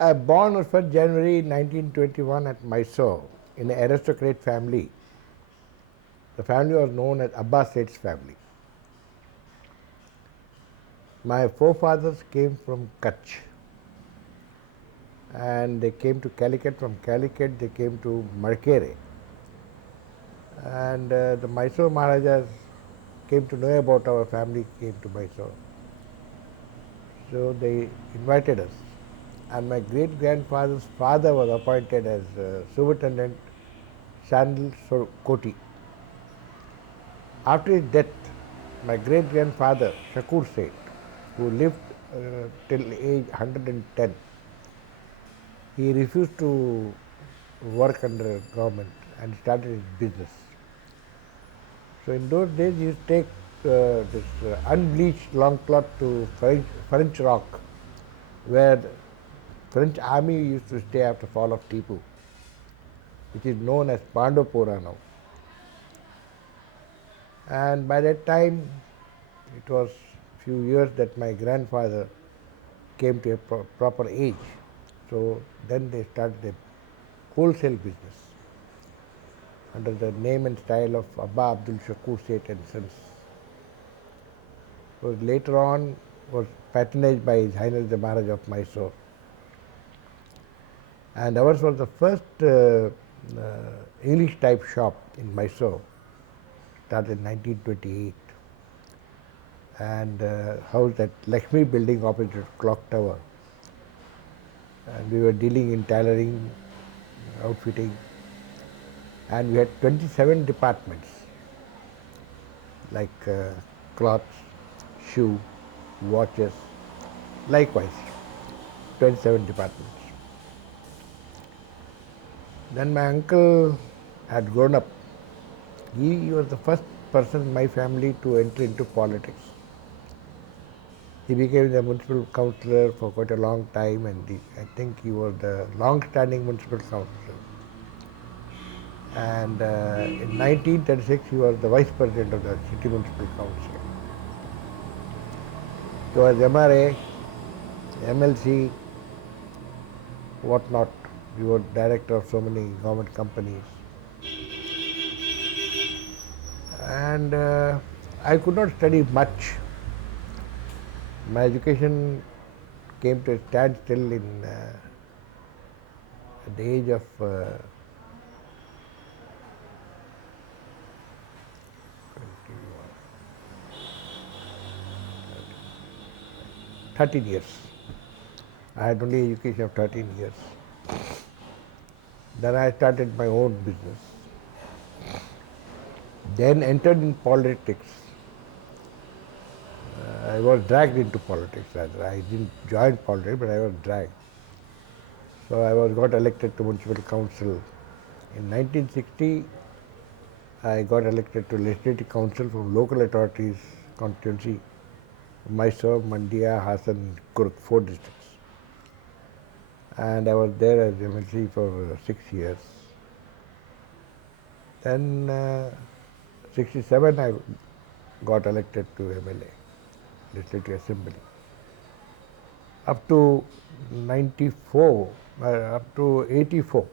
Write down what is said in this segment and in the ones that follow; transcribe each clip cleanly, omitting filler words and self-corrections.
I born on 1st January 1921 at Mysore in an aristocrat family. The family was known as Azeez Sait's family. My forefathers came from Kutch and they came to Calicut. From Calicut they came to Markere. And the Mysore Maharajas came to know about our family, came to Mysore. So they invited us. And my great grandfather's father was appointed as Superintendent Sandal Koti. After his death, my great grandfather Shakur Sait, who lived till age 110, he refused to work under government and started his business. So in those days, he used to take this unbleached long cloth to French Rock, where the French army used to stay after fall of Tipu, which is known as Pandopura now. And by that time, it was few years that my grandfather came to a proper age. So then they started a wholesale business under the name and style of Abba Abdul Shakur Sait and Sons. Was later on was patronized by His Highness the Maharaj of Mysore. And ours was the first English type shop in Mysore, started in 1928, and housed at Lakshmi building opposite Clock Tower. And we were dealing in tailoring, outfitting, and we had 27 departments like cloths, shoe, watches, likewise 27 departments. Then my uncle had grown up. He was the first person in my family to enter into politics. He became the municipal councillor for quite a long time, and I think he was the long-standing municipal councillor. And in 1936, he was the vice president of the city municipal council. He was MRA, MLC, whatnot. He was director of so many government companies. And I could not study much. My education came to a standstill at the age of 13 years. I had only education of 13 years. Then I started my own business. Then entered in politics. I was dragged into politics rather. I didn't join politics, but I was dragged. So I got elected to municipal council. In 1960, I got elected to legislative council from local authorities constituency, Mysore, Mandya, Hassan, Kurk, 4 districts. And I was there as MLC for 6 years. Then 67 I got elected to MLA, Legislative Assembly. Up to 94, up to 84.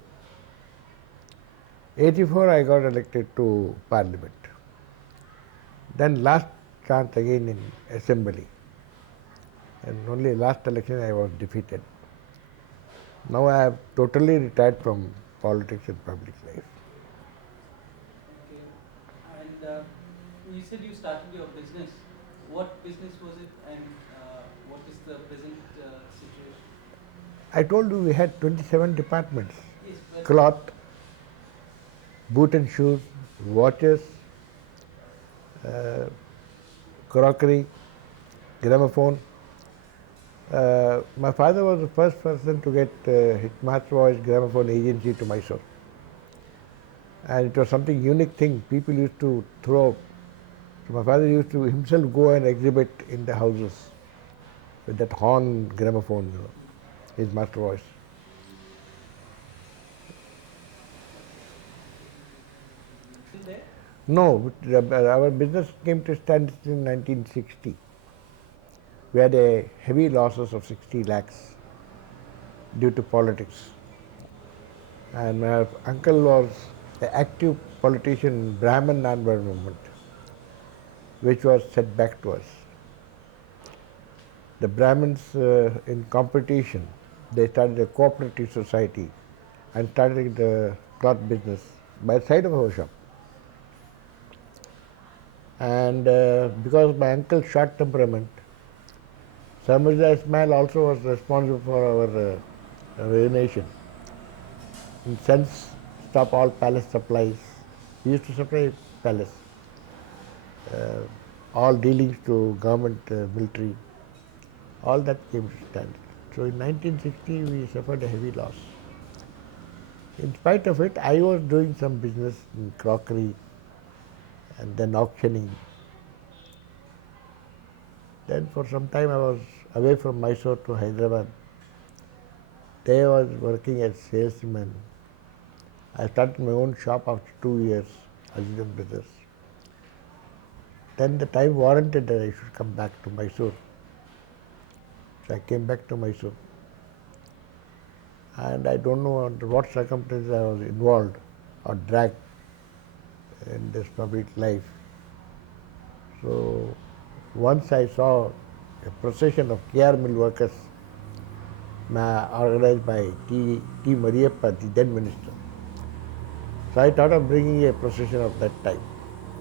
84 I got elected to Parliament. Then last chance again in Assembly. And only last election I was defeated. Now I have totally retired from politics and public life. Okay. And you said you started your business. What business was it, and what is the present situation? I told you we had 27 departments. Yes, Cloth, boot and shoes, watches, crockery, gramophone. My father was the first person to get his master voice gramophone agency to Mysore. And it was something unique thing. People used to throw. So my father used to himself go and exhibit in the houses with that horn gramophone, his master voice. Still there? No, our business came to standstill in 1960. We had a heavy losses of 60 lakhs. due to politics. And my uncle was an active politician in Brahmin non-violent movement, which was set back to us. The Brahmins in competition, they started a cooperative society and started the cloth business by the side of our shop. And because of my uncle's short temperament, Mirza Ismail also was responsible for our ruination. In sense, stop all palace supplies. He used to supply palace. All dealings to government, military, all that came to stand. So in 1960 we suffered a heavy loss. In spite of it, I was doing some business in crockery and then auctioning. Then for some time I was away from Mysore to Hyderabad. There I was working as salesman. I started my own shop after 2 years, Azeez Brothers. Then the time warranted that I should come back to Mysore. So I came back to Mysore. And I don't know under what circumstances I was involved or dragged in this public life. So once I saw a procession of KR mill workers organized by T. Mariappa, the then minister. So I thought of bringing a procession of that type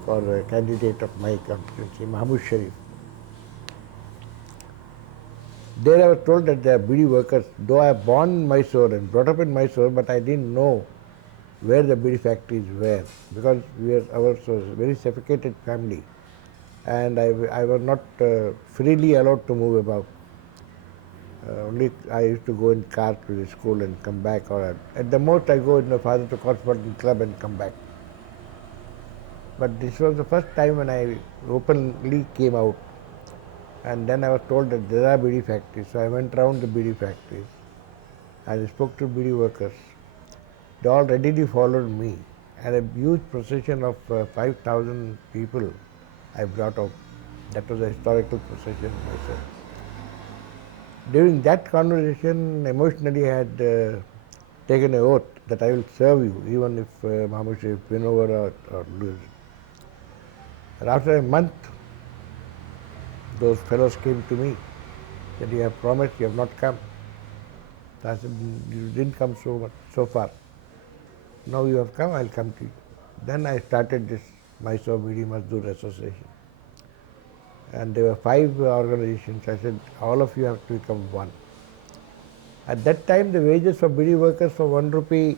for a candidate of my constituency, Mahmud Sharif. There I was told that they are bidi workers, though I am born in Mysore and brought up in Mysore, but I didn't know where the bidi factories were, because ours was a very suffocated family and I was not freely allowed to move about. Only I used to go in cars to the school and come back, or at the most I go with my father to Cosmopolitan Club and come back. But this was the first time when I openly came out. And then I was told that there are bidi factories. So I went around the bidi factories and I spoke to bidi workers. They all readily followed me. And a huge procession of 5,000 people I brought out. That was a historical procession myself. During that conversation, emotionally I had taken an oath that I will serve you, even if Mahmud Sharif win over or lose. And after a month, those fellows came to me, said, you have promised, you have not come. So I said, you didn't come so far. Now you have come, I will come to you. Then I started this Mysore Bidi Mazdoor Association. And there were 5 organizations. I said, all of you have to become one. At that time, the wages for bidi workers for 1 rupee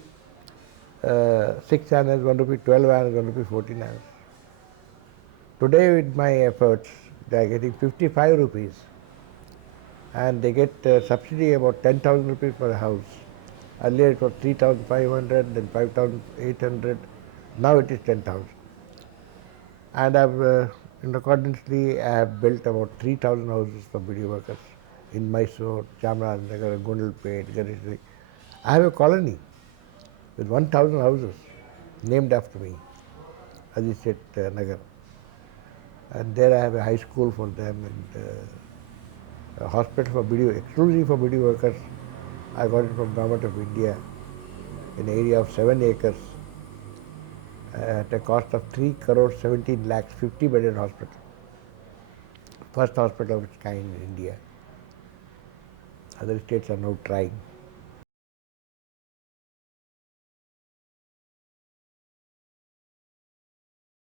6 annas, 1 rupee 12 annas, 1 rupee 14 annas. Today, with my efforts, they are getting 55 rupees. And they get subsidy about 10,000 rupees per house. Earlier it was 3,500, then 5,800. Now it is 10,000. And accordingly, I have built about 3,000 houses for bidi workers in Mysore, Chamarajanagar, Gundalpet, Garishri. I have a colony with 1,000 houses named after me, Azeez Sait Nagar. And there I have a high school for them and a hospital for bidi, exclusively for bidi workers. I got it from Government of India in an area of 7 acres at a cost of 3 crore 17 lakhs, 50-bedded hospital. First hospital of its kind in India. Other states are now trying.